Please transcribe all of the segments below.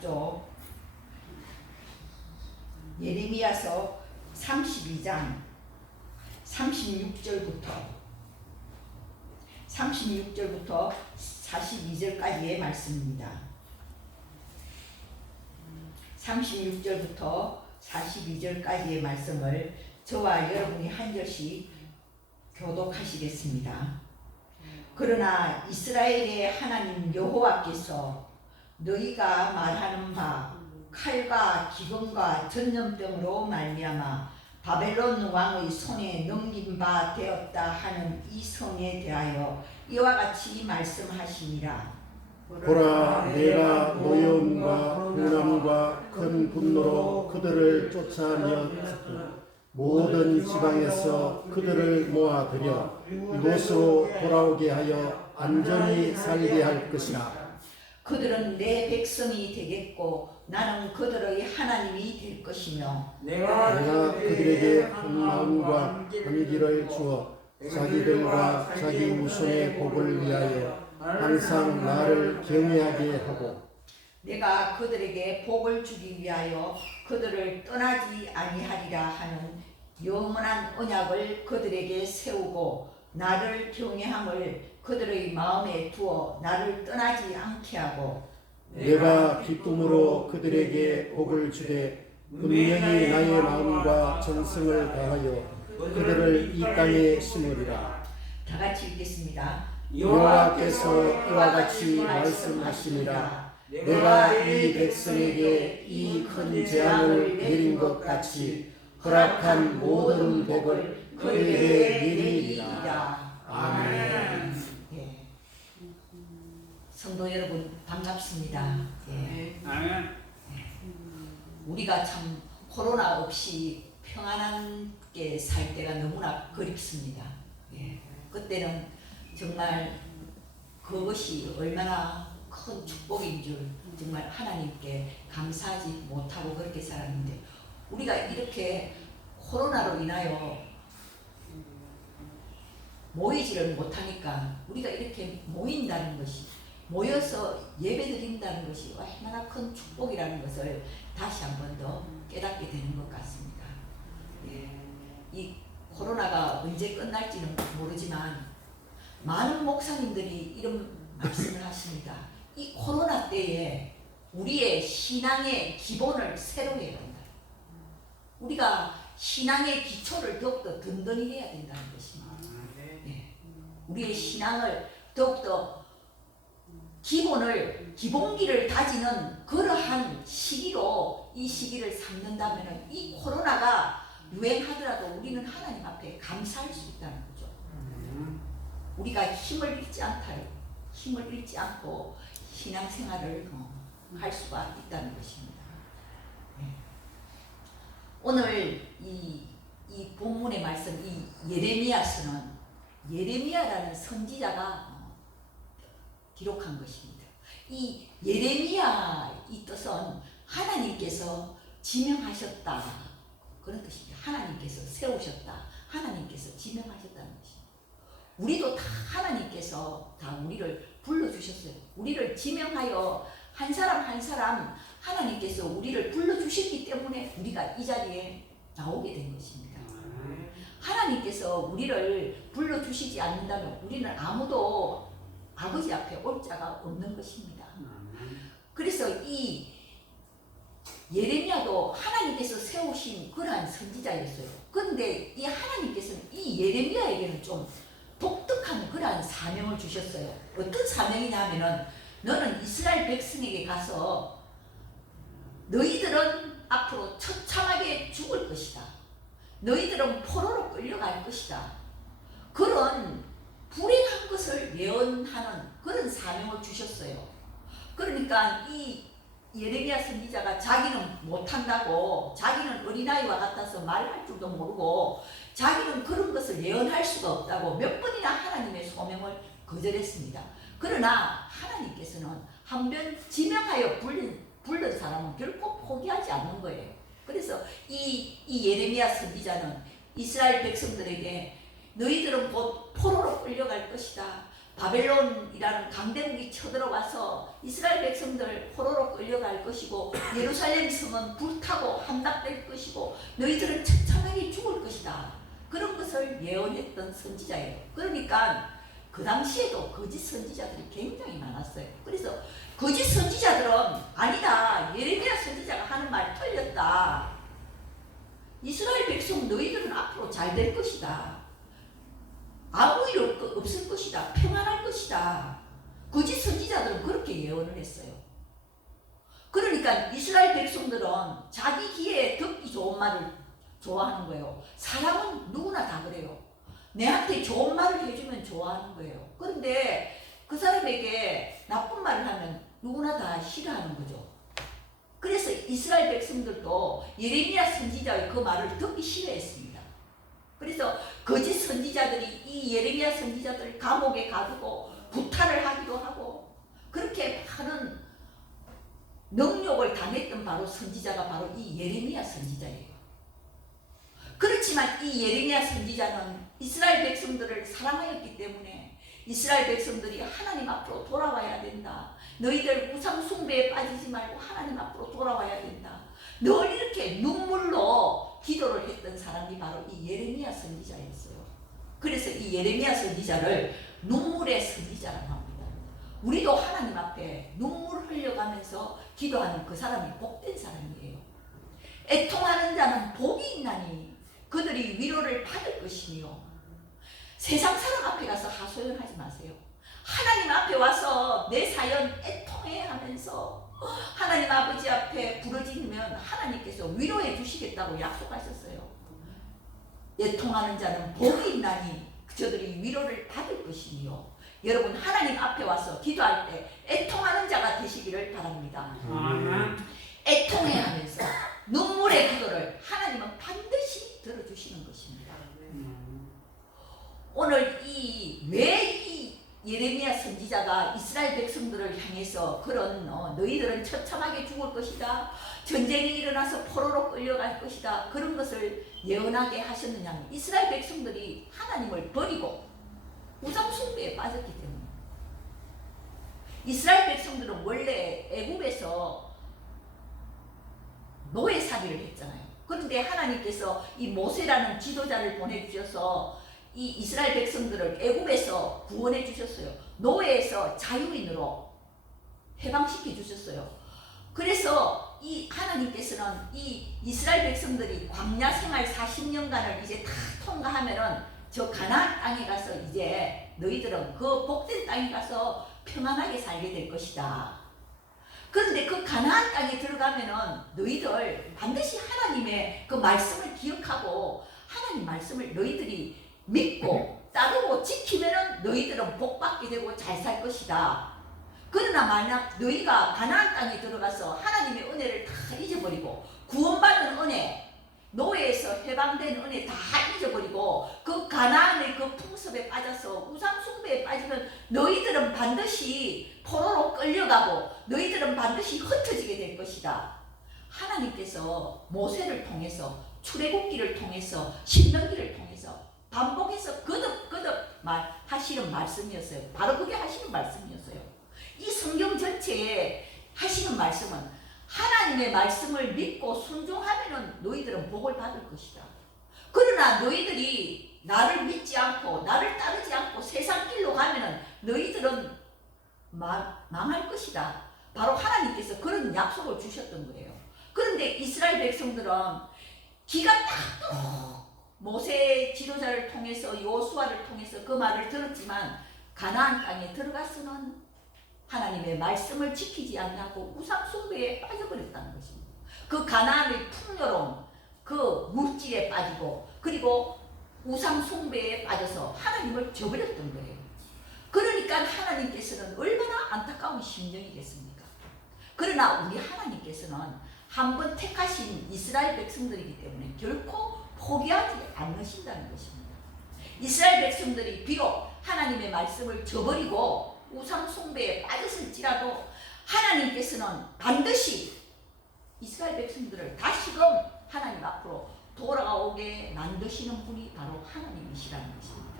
잡죠. 예레미야서 32장 36절부터 42절까지의 말씀입니다. 36절부터 42절까지의 말씀을 저와 여러분이 한 절씩 교독하시겠습니다. 그러나 이스라엘의 하나님 여호와께서 너희가 말하는 바 칼과 기근과 전염병으로 말미암아 바벨론 왕의 손에 넘긴 바 되었다 하는 이 성에 대하여 이와 같이 말씀하시니라. 보라, 내가 노여움과 분함과 큰 분노로 그들을 쫓아내어 모든 지방에서 그들을 모아들여 이곳으로 돌아오게 하여 안전히 살게 할 것이라. 그들은 내 백성이 되겠고 나는 그들의 하나님이 될 것이며 내가 그들에게 한 마음과 한기를 주어 자기들과 자기 후손의 복을 위하여 항상 나를 경외하게 하고 내가 그들에게 복을 주기 위하여 그들을 떠나지 아니하리라 하는 영원한 언약을 그들에게 세우고 나를 경외함을 그들의 마음에 두어 나를 떠나지 않게 하고 내가 기쁨으로 그들에게 복을 주되 분명히 나의 마음과 정성을 다하여 그들을 이 땅에 심으리라. 다 같이 읽겠습니다. 여호와께서 이와 같이 말씀하시니라. 내가 이 백성에게 이 큰 재앙을 내린 것 같이 허락한 모든 복을 그에게 내리리라. 아멘. 예. 성도 여러분 반갑습니다. 예. 아멘. 우리가 참 코로나 없이 평안하게 살 때가 너무나 그립습니다. 예. 그때는 정말 그것이 얼마나 큰 축복인 줄 정말 하나님께 감사하지 못하고 그렇게 살았는데 우리가 이렇게 코로나로 인하여 모이지를 못하니까 우리가 이렇게 모인다는 것이 모여서 예배드린다는 것이 얼마나 큰 축복이라는 것을 다시 한 번 더 깨닫게 되는 것 같습니다. 예. 이 코로나가 언제 끝날지는 모르지만 많은 목사님들이 이런 말씀을 하십니다. 이 코로나 때에 우리의 신앙의 기본을 새로 해야 된다. 우리가 신앙의 기초를 더욱더 든든히 해야 된다는 것입니다. 예. 우리의 신앙을 더욱더 기본기를 다지는 그러한 시기로 이 시기를 삼는다면 이 코로나가 유행하더라도 우리는 하나님 앞에 감사할 수 있다는 거죠. 우리가 힘을 잃지 않고 신앙생활을 할 수가 있다는 것입니다. 네. 오늘 이 본문의 말씀, 이 예레미야서는 예레미야라는 선지자가 기록한 것입니다. 이 예레미야 이 뜻은 하나님께서 지명하셨다 그런 뜻입니다. 하나님께서 세우셨다, 하나님께서 지명하셨다는 것입니다. 우리도 다 하나님께서 다 우리를 불러주셨어요. 우리를 지명하여 한 사람 한 사람 하나님께서 우리를 불러주셨기 때문에 우리가 이 자리에 나오게 된 것입니다. 하나님께서 우리를 불러주시지 않는다면 우리는 아무도 아버지 앞에 올 자가 없는 것입니다. 그래서 이 예레미야도 하나님께서 세우신 그러한 선지자였어요. 그런데 이 하나님께서는 이 예레미야에게는 좀 독특한 그러한 사명을 주셨어요. 어떤 사명이냐면은 너는 이스라엘 백성에게 가서 너희들은 앞으로 처참하게 죽을 것이다. 너희들은 포로로 끌려갈 것이다. 그런 불행한 것을 예언하는 그런 사명을 주셨어요. 그러니까 이 예레미야 선지자가 자기는 못한다고, 자기는 어린아이와 같아서 말할 줄도 모르고 자기는 그런 것을 예언할 수가 없다고 몇 번이나 하나님의 소명을 거절했습니다. 그러나 하나님께서는 한 번 지명하여 부른 사람은 결코 포기하지 않는 거예요. 그래서 이 예레미야 선지자는 이스라엘 백성들에게 너희들은 곧 포로로 끌려갈 것이다. 바벨론이라는 강대국이 쳐들어와서 이스라엘 백성들 포로로 끌려갈 것이고 예루살렘 성은 불타고 함락될 것이고 너희들은 처참하게 죽을 것이다. 그런 것을 예언했던 선지자예요. 그러니까 그 당시에도 거짓 선지자들이 굉장히 많았어요. 그래서 거짓 선지자들은 아니다, 예레미야 선지자가 하는 말이 틀렸다. 이스라엘 백성 너희들은 앞으로 잘 될 것이다. 아무 일 없을 것이다. 평안할 것이다. 거짓 선지자들은 그렇게 예언을 했어요. 그러니까 이스라엘 백성들은 자기 귀에 듣기 좋은 말을 좋아하는 거예요. 사람은 누구나 다 그래요. 내한테 좋은 말을 해주면 좋아하는 거예요. 그런데 그 사람에게 나쁜 말을 하면 누구나 다 싫어하는 거죠. 그래서 이스라엘 백성들도 예레미야 선지자의 그 말을 듣기 싫어했습니다. 그래서 거짓 선지자들이 이 예레미야 선지자들을 감옥에 가두고 부탈을 하기도 하고 그렇게 많은 능욕을 당했던 바로 선지자가 바로 이 예레미야 선지자예요. 그렇지만 이 예레미야 선지자는 이스라엘 백성들을 사랑하였기 때문에 이스라엘 백성들이 하나님 앞으로 돌아와야 된다. 너희들 우상 숭배에 빠지지 말고 하나님 앞으로 돌아와야 된다. 늘 이렇게 눈물로 기도를 했던 사람이 바로 이 예레미야 선지자였어요. 그래서 이 예레미야 선지자를 눈물의 선지자라고 합니다. 우리도 하나님 앞에 눈물을 흘려가면서 기도하는 그 사람이 복된 사람이에요. 애통하는 자는 복이 있나니 그들이 위로를 받을 것이며 세상 사람 앞에 가서 하소연하지 마세요. 하나님 앞에 와서 내 사연 애통해 하면서 하나님 아버지 앞에 부르짖으면 하나님께서 위로해 주시겠다고 약속하셨어요. 애통하는 자는 복이 있나니 저들이 위로를 받을 것이며 여러분 하나님 앞에 와서 기도할 때 애통하는 자가 되시기를 바랍니다. 애통해 하면서 눈물의 기도를 하나님은 반드시 들어주시는 것입니다. 오늘 왜 이 예레미야 선지자가 이스라엘 백성들을 향해서 그런 너희들은 처참하게 죽을 것이다. 전쟁이 일어나서 포로로 끌려갈 것이다. 그런 것을 예언하게 하셨느냐면 이스라엘 백성들이 하나님을 버리고 우상 숭배에 빠졌기 때문에 이스라엘 백성들은 원래 애굽에서 노예살이를 했잖아요. 그런데 하나님께서 이 모세라는 지도자를 보내주셔서 이 이스라엘 백성들을 애굽에서 구원해 주셨어요. 노예에서 자유인으로 해방시켜 주셨어요. 그래서 이 하나님께서는 이 이스라엘 백성들이 광야 생활 40년간을 이제 다 통과하면은 저 가나안 땅에 가서 이제 너희들은 그 복된 땅에 가서 평안하게 살게 될 것이다. 그런데 그 가나안 땅에 들어가면은 너희들 반드시 하나님의 그 말씀을 기억하고 하나님 말씀을 너희들이 믿고 따르고 지키면은 너희들은 복받게 되고 잘 살 것이다. 그러나 만약 너희가 가나안 땅에 들어가서 하나님의 은혜를 다 잊어버리고 구원받은 은혜, 노예에서 해방된 은혜 다 잊어버리고 그 가나안의 그 풍습에 빠져서 우상 숭배에 빠지면 너희들은 반드시 포로로 끌려가고 너희들은 반드시 흩어지게 될 것이다. 하나님께서 모세를 통해서 출애굽기를 통해서 신명기를 통해서 반복해서 거듭거듭 하시는 말씀이었어요. 바로 그게 하시는 말씀이었어요. 이 성경 전체에 하시는 말씀은 하나님의 말씀을 믿고 순종하면 너희들은 복을 받을 것이다. 그러나 너희들이 나를 믿지 않고 나를 따르지 않고 세상 길로 가면 너희들은 망할 것이다. 바로 하나님께서 그런 약속을 주셨던 거예요. 그런데 이스라엘 백성들은 기가 딱 모세 지도자를 통해서 여호수아를 통해서 그 말을 들었지만 가나안 땅에 들어가서는 하나님의 말씀을 지키지 않냐고 우상 숭배에 빠져버렸다는 것입니다. 그 가나안의 풍요로움, 그 물질에 빠지고 그리고 우상 숭배에 빠져서 하나님을 저버렸던 거예요. 그러니까 하나님께서는 얼마나 안타까운 심정이겠습니까? 그러나 우리 하나님께서는 한번 택하신 이스라엘 백성들이기 때문에 결코 포기하지 않으신다는 것입니다. 이스라엘 백성들이 비록 하나님의 말씀을 저버리고 우상 숭배에 빠졌을지라도 하나님께서는 반드시 이스라엘 백성들을 다시금 하나님 앞으로 돌아오게 만드시는 분이 바로 하나님이시라는 것입니다.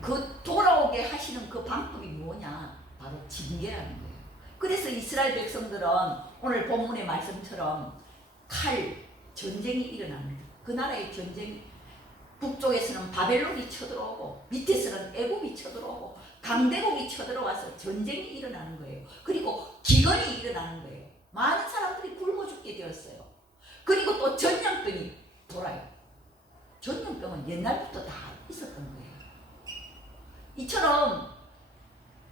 그 돌아오게 하시는 그 방법이 뭐냐? 바로 징계라는 거예요. 그래서 이스라엘 백성들은 오늘 본문의 말씀처럼 전쟁이 일어납니다. 그 나라의 전쟁이 북쪽에서는 바벨론이 쳐들어오고 밑에서는 애굽이 쳐들어오고 강대국이 쳐들어와서 전쟁이 일어나는 거예요. 그리고 기근이 일어나는 거예요. 많은 사람들이 굶어 죽게 되었어요. 그리고 또 전염병이 돌아요. 전염병은 옛날부터 다 있었던 거예요. 이처럼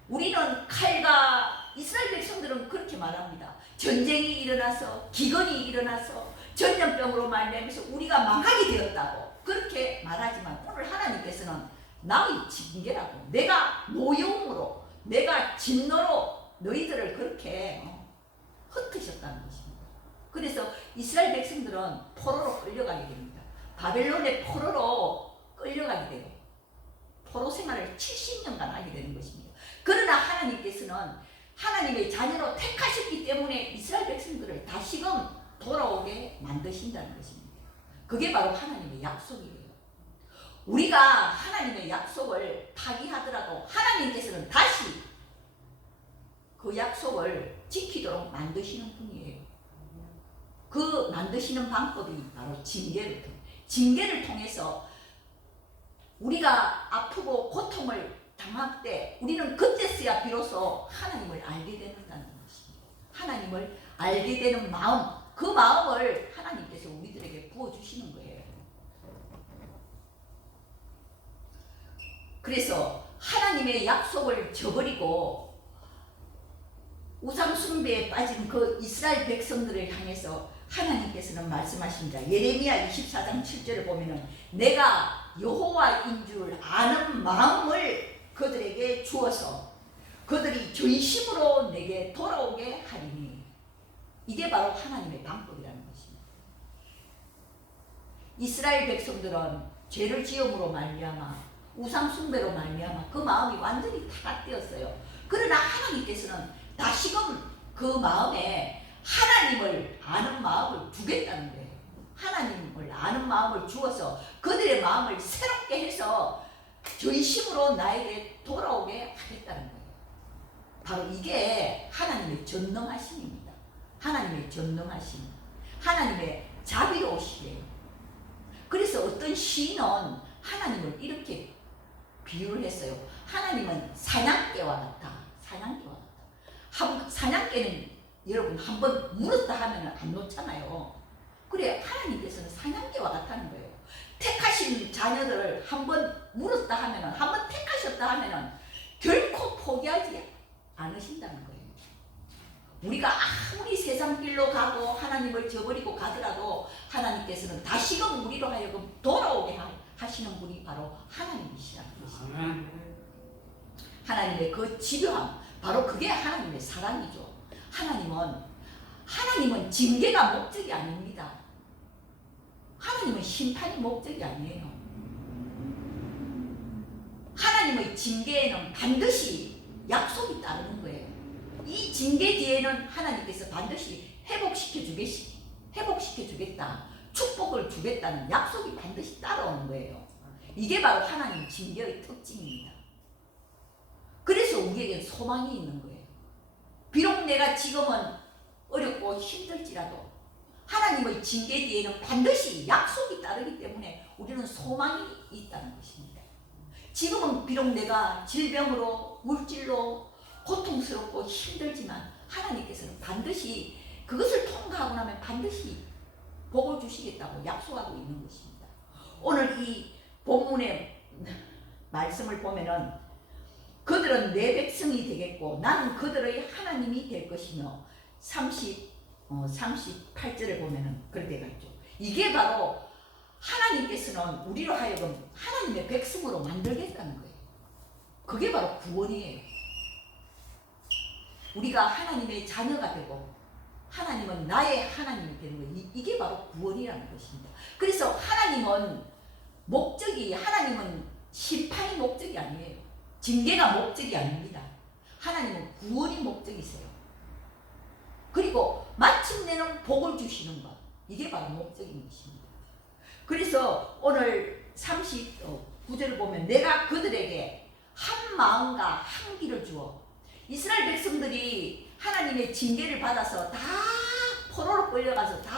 우리는 칼과 이스라엘 백성들은 그렇게 말합니다. 전쟁이 일어나서 기근이 일어나서 전염병으로 말미암아서 우리가 망하게 되었다고 그렇게 말하지만 오늘 하나님께서는 나의 징계라고 내가 노여움으로 내가 진노로 너희들을 그렇게 흩으셨다는 것입니다. 그래서 이스라엘 백성들은 포로로 끌려가게 됩니다. 바벨론의 포로로 끌려가게 되고 포로 생활을 70년간 하게 되는 것입니다. 그러나 하나님께서는 하나님의 자녀로 택하셨기 때문에 이스라엘 백성들을 다시금 돌아오게 만드신다는 것입니다. 그게 바로 하나님의 약속이에요. 우리가 하나님의 약속을 파기하더라도 하나님께서는 다시 그 약속을 지키도록 만드시는 분이에요. 그 만드시는 방법이 바로 징계를 통해서 우리가 아프고 고통을 당할 때 우리는 그때서야 비로소 하나님을 알게 된다는 것입니다. 하나님을 알게 되는 마음, 그 마음을 하나님께서 우리들에게 부어주시는 거예요. 그래서 하나님의 약속을 저버리고 우상 숭배에 빠진 그 이스라엘 백성들을 향해서 하나님께서는 말씀하십니다. 예레미야 24장 7절을 보면은 내가 여호와인 줄 아는 마음을 그들에게 주어서 그들이 전심으로 내게 돌아오게 하리니 이게 바로 하나님의 방법이라는 것입니다. 이스라엘 백성들은 죄를 지음으로 말미암아 우상 숭배로 말미암아 그 마음이 완전히 타락되었어요. 그러나 하나님께서는 다시금 그 마음에 하나님을 아는 마음을 주겠다는 거예요. 하나님을 아는 마음을 주어서 그들의 마음을 새롭게 해서 전심으로 나에게 돌아오게 하겠다는 거예요. 바로 이게 하나님의 전능하심입니다. 하나님의 전능하심, 하나님의 자비로우시게요. 그래서 어떤 시인은 하나님을 이렇게 비유를 했어요. 하나님은 사냥개와 같다. 사냥개와 같다. 사냥개는 여러분 한번 물었다 하면 안 놓잖아요. 그래 하나님께서는 사냥개와 같다는 거예요. 택하신 자녀들을 한번 물었다 하면 한번 택하셨다 하면 결코 포기하지 않으신다는 거예요. 우리가 아무리 세상 길로 가고 하나님을 저버리고 가더라도 하나님께서는 다시금 우리로 하여금 돌아오게 하시는 분이 바로 하나님이시라는 것입니다. 하나님의 그 집요함, 바로 그게 하나님의 사랑이죠. 하나님은 징계가 목적이 아닙니다. 하나님은 심판이 목적이 아니에요. 하나님의 징계에는 반드시 약속이 따르는 거예요. 이 징계 뒤에는 하나님께서 반드시 회복시켜 주겠다, 축복을 주겠다는 약속이 반드시 따라오는 거예요. 이게 바로 하나님 징계의 특징입니다. 그래서 우리에겐 소망이 있는 거예요. 비록 내가 지금은 어렵고 힘들지라도 하나님의 징계 뒤에는 반드시 약속이 따르기 때문에 우리는 소망이 있다는 것입니다. 지금은 비록 내가 질병으로 물질로 고통스럽고 힘들지만 하나님께서는 반드시 그것을 통과하고 나면 반드시 복을 주시겠다고 약속하고 있는 것입니다. 오늘 이 본문의 말씀을 보면은 그들은 내 백성이 되겠고 나는 그들의 하나님이 될 것이며 38절을 보면은 그렇게 가죠. 이게 바로 하나님께서는 우리로 하여금 하나님의 백성으로 만들겠다는 거예요. 그게 바로 구원이에요. 우리가 하나님의 자녀가 되고 하나님은 나의 하나님이 되는 거예요. 이게 바로 구원이라는 것입니다. 그래서 하나님은 심판이 목적이 아니에요. 징계가 목적이 아닙니다. 하나님은 구원이 목적이세요. 그리고 마침내는 복을 주시는 것, 이게 바로 목적인 것입니다. 그래서 오늘 9절을 보면 내가 그들에게 한 마음과 한 길을 주어. 이스라엘 백성들이 하나님의 징계를 받아서 다 포로로 끌려가서 다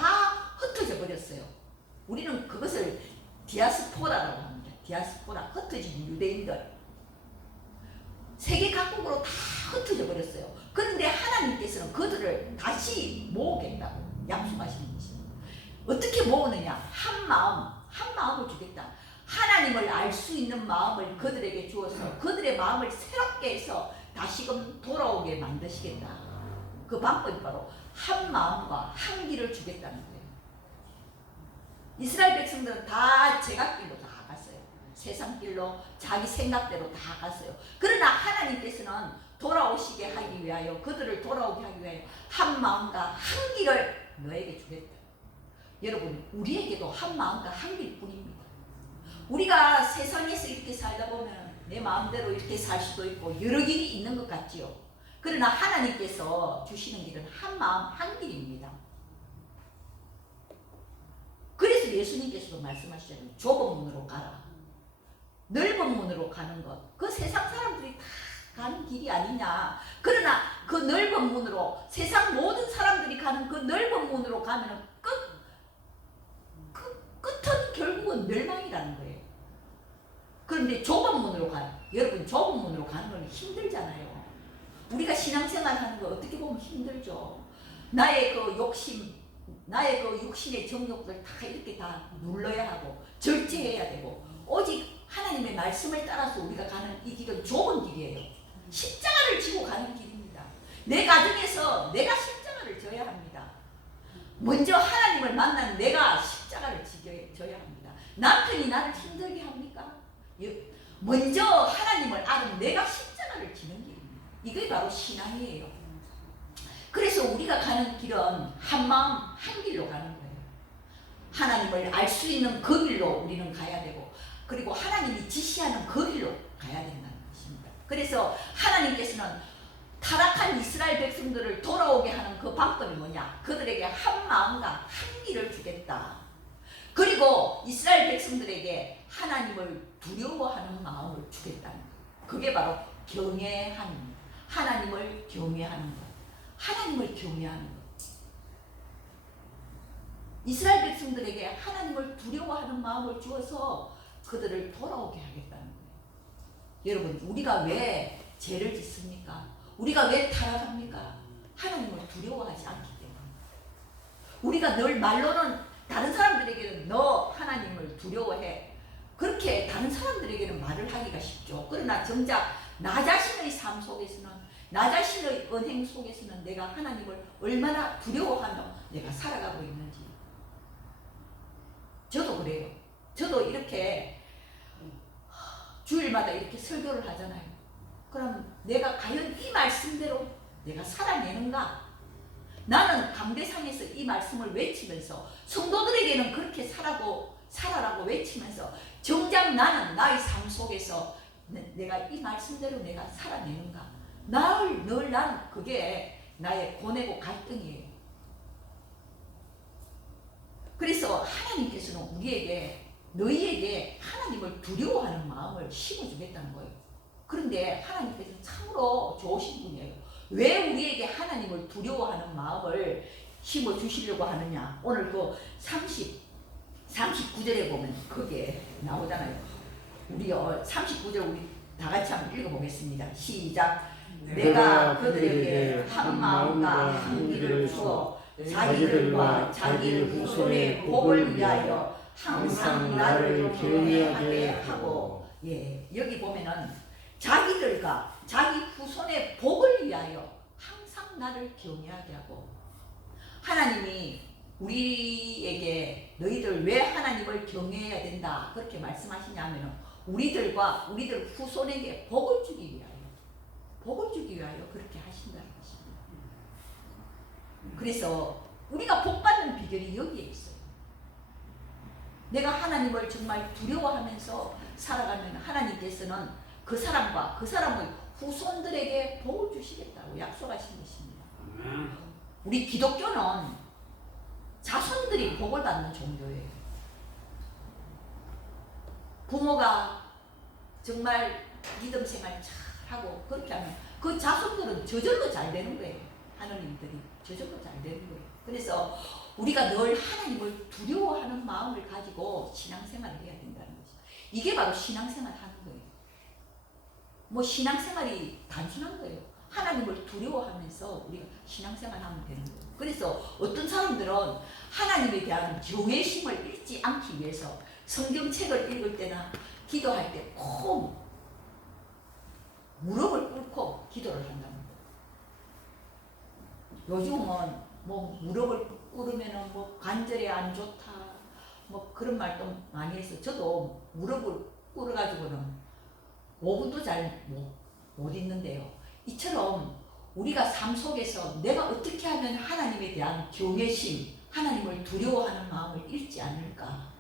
흩어져 버렸어요. 우리는 그것을 디아스포라라고 합니다. 디아스포라, 흩어진 유대인들. 세계 각국으로 다 흩어져 버렸어요. 그런데 하나님께서는 그들을 다시 모으겠다고 약속하시는 것입니다. 어떻게 모으느냐? 한 마음을 주겠다. 하나님을 알 수 있는 마음을 그들에게 주어서 그들의 마음을 새롭게 해서 다시금 돌아오게 만드시겠다. 그 방법이 바로 한 마음과 한 길을 주겠다는 거예요. 이스라엘 백성들은 다 제각길로 다 갔어요. 세상 길로 자기 생각대로 다 갔어요. 그러나 하나님께서는 돌아오시게 하기 위하여, 그들을 돌아오게 하기 위하여 한 마음과 한 길을 너에게 주겠다. 여러분, 우리에게도 한 마음과 한 길뿐입니다. 우리가 세상에서 이렇게 살다 보면 내 마음대로 이렇게 살 수도 있고 여러 길이 있는 것 같지요. 그러나 하나님께서 주시는 길은 한 마음 한 길입니다. 그래서 예수님께서도 말씀하시잖아요. 좁은 문으로 가라. 넓은 문으로 가는 것. 그 세상 사람들이 다 가는 길이 아니냐. 그러나 그 넓은 문으로, 세상 모든 사람들이 가는 그 넓은 문으로 가면 끝은 결국은 멸망이라는 거예요. 그런데 좁은 문으로 가요. 여러분, 좁은 문으로 가는 건 힘들잖아요. 우리가 신앙생활 하는 거 어떻게 보면 힘들죠. 나의 그 욕심, 나의 그 육신의 정욕들 다 이렇게 다 눌러야 하고 절제해야 되고, 오직 하나님의 말씀을 따라서 우리가 가는 이 길은 좁은 길이에요. 십자가를 지고 가는 길입니다. 내 가정에서 내가 십자가를 져야 합니다. 먼저 하나님을 만난 내가 십자가를 져야 합니다. 남편이 나를 힘들게 합니까? 먼저 하나님을 아는 내가 십자가를 지는 길입니다. 이게 바로 신앙이에요. 그래서 우리가 가는 길은 한 마음 한 길로 가는 거예요. 하나님을 알 수 있는 그 길로 우리는 가야 되고, 그리고 하나님이 지시하는 그 길로 가야 된다는 것입니다. 그래서 하나님께서는 타락한 이스라엘 백성들을 돌아오게 하는 그 방법이 뭐냐? 그들에게 한 마음과 한 길을 주겠다. 그리고 이스라엘 백성들에게 하나님을 두려워하는 마음을 주겠다는 것. 그게 바로 경외하는 것. 하나님을 경외하는 것. 하나님을 경외하는 것. 이스라엘 백성들에게 하나님을 두려워하는 마음을 주어서 그들을 돌아오게 하겠다는 거예요. 여러분, 우리가 왜 죄를 짓습니까? 우리가 왜 타락합니까? 하나님을 두려워하지 않기 때문에. 우리가 늘 말로는 다른 사람들에게는 너 하나님을 두려워해. 그렇게 다른 사람들에게는 말을 하기가 쉽죠. 그러나 정작 나 자신의 삶 속에서는, 나 자신의 언행 속에서는 내가 하나님을 얼마나 두려워하며 내가 살아가고 있는지. 저도 그래요. 저도 이렇게 주일마다 이렇게 설교를 하잖아요. 그럼 내가 과연 이 말씀대로 내가 살아내는가? 나는 강대상에서 이 말씀을 외치면서 성도들에게는 그렇게 살아라고 외치면서 정작 나는 나의 삶 속에서 내가 이 말씀대로 내가 살아내는가? 늘 나는 그게 나의 고뇌고 갈등이에요. 그래서 하나님께서는 우리에게, 너희에게 하나님을 두려워하는 마음을 심어주겠다는 거예요. 그런데 하나님께서는 참으로 좋으신 분이에요. 왜 우리에게 하나님을 두려워하는 마음을 심어주시려고 하느냐? 오늘 그 39절에 보면 그게 나오잖아요. 우리 39절 우리 다 같이 한번 읽어보겠습니다. 시작. 내가 그들에게 한 마음과 한 길을 주어 자기들과 자기 후손의 복을 위하여 항상 나를 경외하게 하고. 예, 여기 보면은 자기들과 자기 후손의 복을 위하여 항상 나를 경외하게 하고. 하나님이 우리에게 너희들 왜 하나님을 경외해야 된다 그렇게 말씀하시냐면은 우리들과 우리들 후손에게 복을 주기 위하여, 복을 주기 위하여 그렇게 하신다는 것입니다. 그래서 우리가 복 받는 비결이 여기에 있어요. 내가 하나님을 정말 두려워하면서 살아가면 하나님께서는 그 사람과 그 사람의 후손들에게 복을 주시겠다고 약속하신 것입니다. 우리 기독교는 자손들이 복을 받는 종교예요. 부모가 정말 믿음 생활 잘 하고 그렇게 하면 그 자손들은 저절로 잘 되는 거예요. 하느님들이 저절로 잘 되는 거예요. 그래서 우리가 늘 하나님을 두려워하는 마음을 가지고 신앙생활을 해야 된다는 것이죠. 이게 바로 신앙생활 하는 거예요. 뭐 신앙생활이 단순한 거예요. 하나님을 두려워하면서 우리가 신앙생활 하면 되는 거예요. 그래서 어떤 사람들은 하나님에 대한 경외심을 잃지 않기 위해서 성경책을 읽을 때나 기도할 때 꼭 무릎을 꿇고 기도를 한답니다. 요즘은 뭐 무릎을 꿇으면은 뭐 관절에 안 좋다 뭐 그런 말도 많이 해서 저도 무릎을 꿇어가지고는 5분도 잘 못 있는데요. 이처럼 우리가 삶 속에서 내가 어떻게 하면 하나님에 대한 경외심, 하나님을 두려워하는 마음을 잃지 않을까?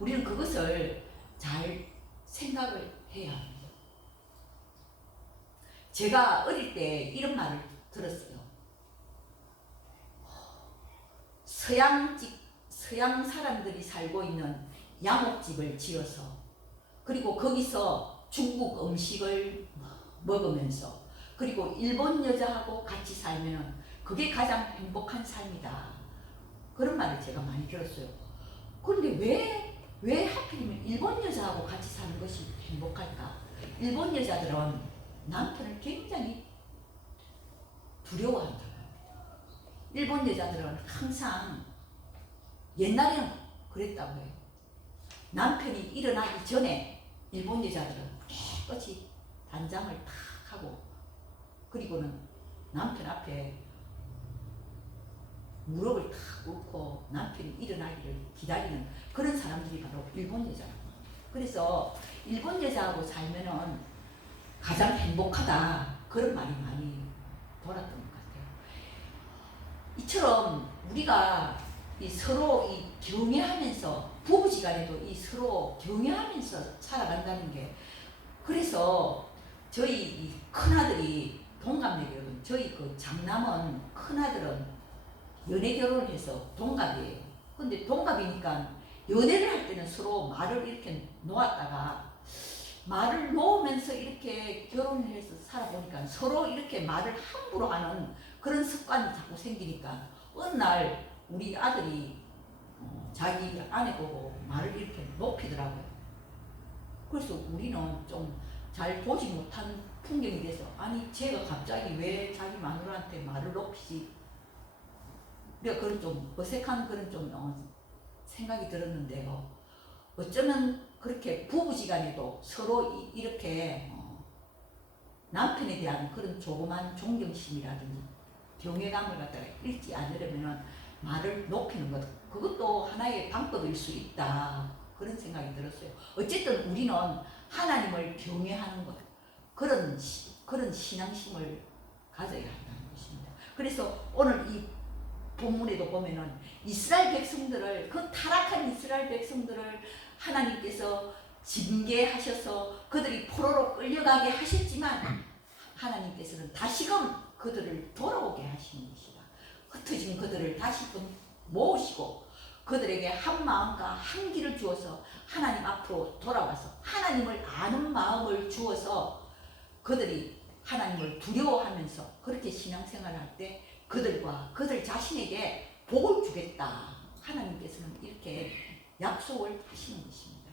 우리는 그것을 잘 생각을 해야 합니다. 제가 어릴 때 이런 말을 들었어요. 서양 사람들이 살고 있는 양옥집을 지어서 그리고 거기서 중국 음식을 먹으면서 그리고 일본 여자하고 같이 살면 그게 가장 행복한 삶이다. 그런 말을 제가 많이 들었어요. 그런데 왜 하필이면 일본 여자하고 같이 사는 것이 행복할까? 일본 여자들은 남편을 굉장히 두려워한다고 합니다. 일본 여자들은 항상 옛날에는 그랬다고 해요. 남편이 일어나기 전에 일본 여자들은 깨끗이 단장을 탁 하고 그리고는 남편 앞에 무릎을 탁 꿇고 남편이 일어나기를 기다리는 그런 사람들이 바로 일본 여자라고 합니다. 그래서 일본 여자하고 살면은 가장 행복하다 그런 말이 많이 돌았던 것 같아요. 이처럼 우리가 서로 경외하면서 부부지간에도 서로 경외하면서 살아간다는 게 그래서 저희 큰아들이 동갑내기거든요. 저희 그 장남은 큰아들은 연애 결혼을 해서 동갑이에요. 근데 동갑이니까 연애를 할 때는 서로 말을 이렇게 놓았다가 말을 놓으면서 이렇게 결혼을 해서 살아보니까 서로 이렇게 말을 함부로 하는 그런 습관이 자꾸 생기니까 어느 날 우리 아들이 자기 아내 보고 말을 이렇게 높이더라고요. 그래서 우리는 좀 잘 보지 못한 풍경이 돼서 아니 쟤가 갑자기 왜 자기 마누라한테 말을 높이지? 우리가 그런 좀 어색한 그런 좀 생각이 들었는데요. 어쩌면 그렇게 부부지간에도 서로 이렇게 남편에 대한 그런 조그만 존경심이라든지 경외감을 갖다가 잃지 않으려면 말을 높이는 것 그것도 하나의 방법일 수 있다 그런 생각이 들었어요. 어쨌든 우리는 하나님을 경외하는 것 그런 신앙심을 가져야 한다는 것입니다. 그래서 오늘 이 본문에도 보면은 이스라엘 백성들을 그 타락한 이스라엘 백성들을 하나님께서 징계하셔서 그들이 포로로 끌려가게 하셨지만 하나님께서는 다시금 그들을 돌아오게 하시는 것이다. 흩어진 그들을 다시금 모으시고 그들에게 한 마음과 한 길을 주어서 하나님 앞으로 돌아와서 하나님을 아는 마음을 주어서 그들이 하나님을 두려워하면서 그렇게 신앙생활을 할 때 그들과 그들 자신에게 복을 주겠다. 하나님께서는 이렇게 약속을 하시는 것입니다.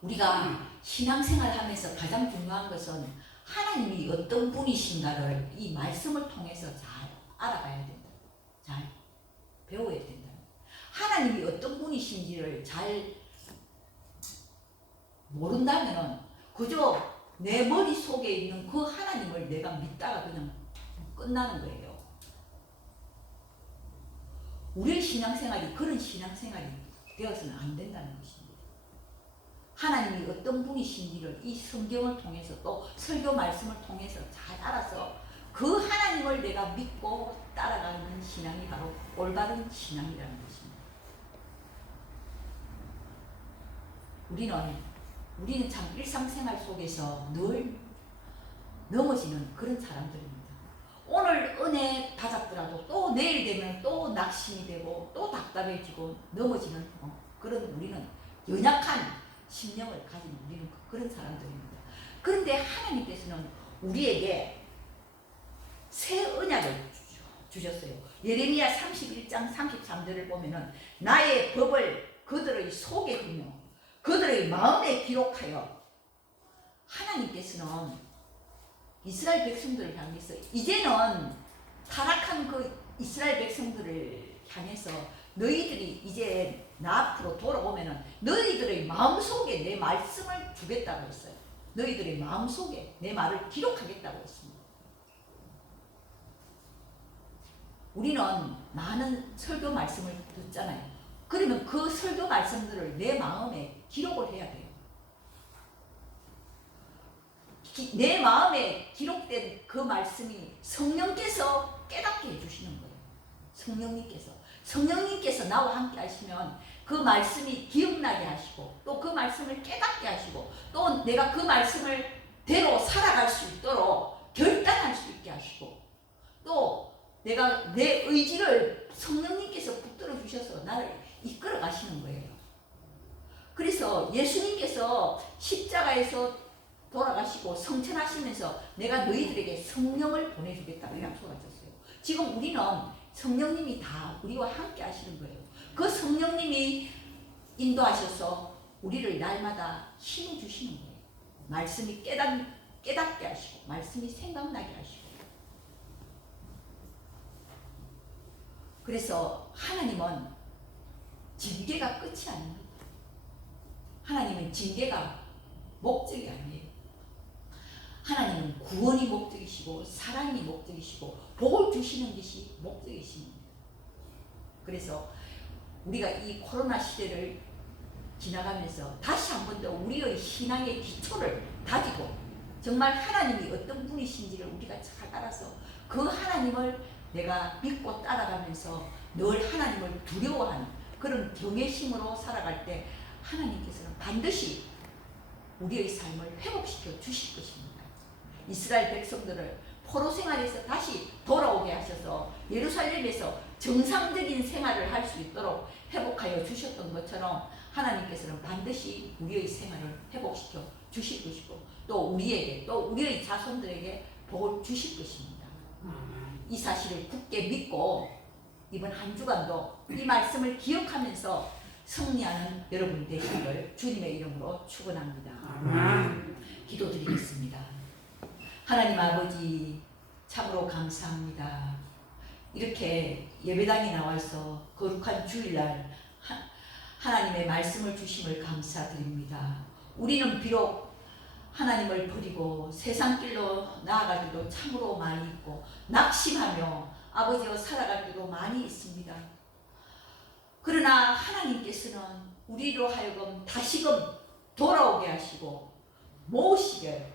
우리가 신앙생활을 하면서 가장 중요한 것은 하나님이 어떤 분이신가를 이 말씀을 통해서 잘 알아가야 된다. 잘 배워야 된다. 하나님이 어떤 분이신지를 잘 모른다면 그저 내 머릿속에 있는 그 하나님을 내가 믿다가 그냥 끝나는 거예요. 우리의 신앙생활이 그런 신앙생활이 되어서는 안 된다는 것입니다. 하나님이 어떤 분이신지를 이 성경을 통해서 또 설교 말씀을 통해서 잘 알아서 그 하나님을 내가 믿고 따라가는 신앙이 바로 올바른 신앙이라는 것입니다. 우리는 참 일상생활 속에서 늘 넘어지는 그런 사람들입니다. 오늘 은혜 받았더라도 또 내일 되면 또 낙심이 되고 또 답답해지고 넘어지는 그런 우리는 연약한 심령을 가진 우리는 그런 사람들입니다. 그런데 하나님께서는 우리에게 새 언약을 주셨어요. 예레미야 31장 33절을 보면은 나의 법을 그들의 속에 두며 그들의 마음에 기록하여, 하나님께서는 이스라엘 백성들을 향해서 이제는 타락한 그 이스라엘 백성들을 향해서 너희들이 이제 나 앞으로 돌아오면은 너희들의 마음속에 내 말씀을 주겠다고 했어요. 너희들의 마음속에 내 말을 기록하겠다고 했습니다. 우리는 많은 설교 말씀을 듣잖아요. 그러면 그 설교 말씀들을 내 마음에 기록을 해야 돼요. 내 마음에 기록된 그 말씀이 성령께서 깨닫게 해주시는 거예요. 성령님께서 나와 함께 하시면 그 말씀이 기억나게 하시고 또 그 말씀을 깨닫게 하시고 또 내가 그 말씀을 대로 살아갈 수 있도록 결단할 수 있게 하시고 또 내가 내 의지를 성령님께서 붙들어 주셔서 나를 이끌어 가시는 거예요. 그래서 예수님께서 십자가에서 돌아가시고 성천하시면서 내가 너희들에게 성령을 보내주겠다고 약속하셨어요. 지금 우리는 성령님이 다 우리와 함께 하시는 거예요. 그 성령님이 인도하셔서 우리를 날마다 힘을 주시는 거예요. 말씀이 깨닫게 하시고 말씀이 생각나게 하시고. 그래서 하나님은 징계가 끝이 아닙니다. 하나님은 징계가 목적이 아니에요. 하나님은 구원이 목적이시고 사랑이 목적이시고 복을 주시는 것이 목적이십니다. 그래서 우리가 이 코로나 시대를 지나가면서 다시 한 번 더 우리의 신앙의 기초를 다지고 정말 하나님이 어떤 분이신지를 우리가 잘 알아서 그 하나님을 내가 믿고 따라가면서 늘 하나님을 두려워하는 그런 경외심으로 살아갈 때 하나님께서는 반드시 우리의 삶을 회복시켜 주실 것입니다. 이스라엘 백성들을 포로 생활에서 다시 돌아오게 하셔서 예루살렘에서 정상적인 생활을 할 수 있도록 회복하여 주셨던 것처럼 하나님께서는 반드시 우리의 생활을 회복시켜 주실 것이고 또 우리에게 또 우리의 자손들에게 복을 주실 것입니다. 이 사실을 굳게 믿고 이번 한 주간도 이 말씀을 기억하면서 승리하는 여러분 되시기를 주님의 이름으로 축원합니다. 기도드리겠습니다. 하나님 아버지 참으로 감사합니다. 이렇게 예배당에 나와서 거룩한 주일날 하나님의 말씀을 주심을 감사드립니다. 우리는 비록 하나님을 버리고 세상 길로 나아가기도 참으로 많이 있고 낙심하며 아버지와 살아갈 때도 많이 있습니다. 그러나 하나님께서는 우리로 하여금 다시금 돌아오게 하시고 모으시게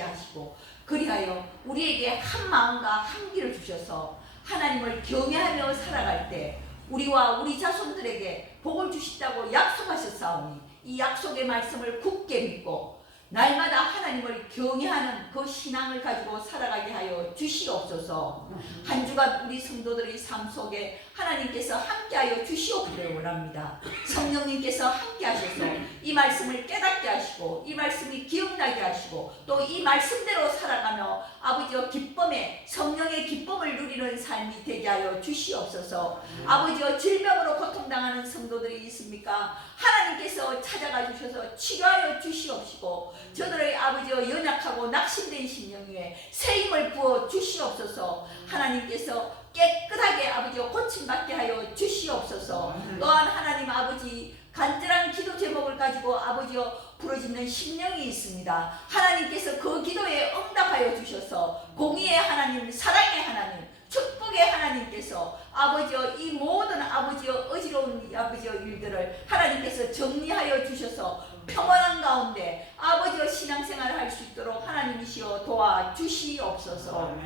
하시고 그리하여 우리에게 한 마음과 한 길을 주셔서 하나님을 경외하며 살아갈 때 우리와 우리 자손들에게 복을 주신다고 약속하셨사오니 이 약속의 말씀을 굳게 믿고 날마다 하나님을 경외하는 그 신앙을 가지고 살아가게 하여 주시옵소서. 한 주간 우리 성도들의 삶 속에 하나님께서 함께하여 주시옵기를 원합니다. 성령님께서 함께하셔서 이 말씀을 깨닫게 하시고 이 말씀이 기억나게 하시고 또 이 말씀대로 살아가며 아버지와 기쁨의 성령의 기쁨을 누리는 삶이 되게 하여 주시옵소서. 아버지와 질병으로 고통당하는 성도들이 있습니까? 하나님께서 찾아가 주셔서 치료하여 주시옵시고 저들의 아버지와 연약하고 낙심된 심령 위에 새 힘을 부어 주시옵소서. 하나님께서 깨끗하게 아버지와 고침받게 하여 주시옵소서. 또한 하나님 아버지 간절한 기도 제목을 가지고 아버지와 부르짖는 심령이 있습니다. 하나님께서 그 기도에 응답하여 주셔서 공의의 하나님, 사랑의 하나님, 축복의 하나님께서 아버지여 이 모든 아버지여 어지러운 아버지여 일들을 하나님께서 정리하여 주셔서 평안한 가운데 아버지여 신앙생활을 할 수 있도록 하나님이시여 도와주시옵소서.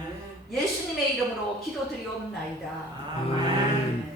예수님의 이름으로 기도드리옵나이다. 아멘.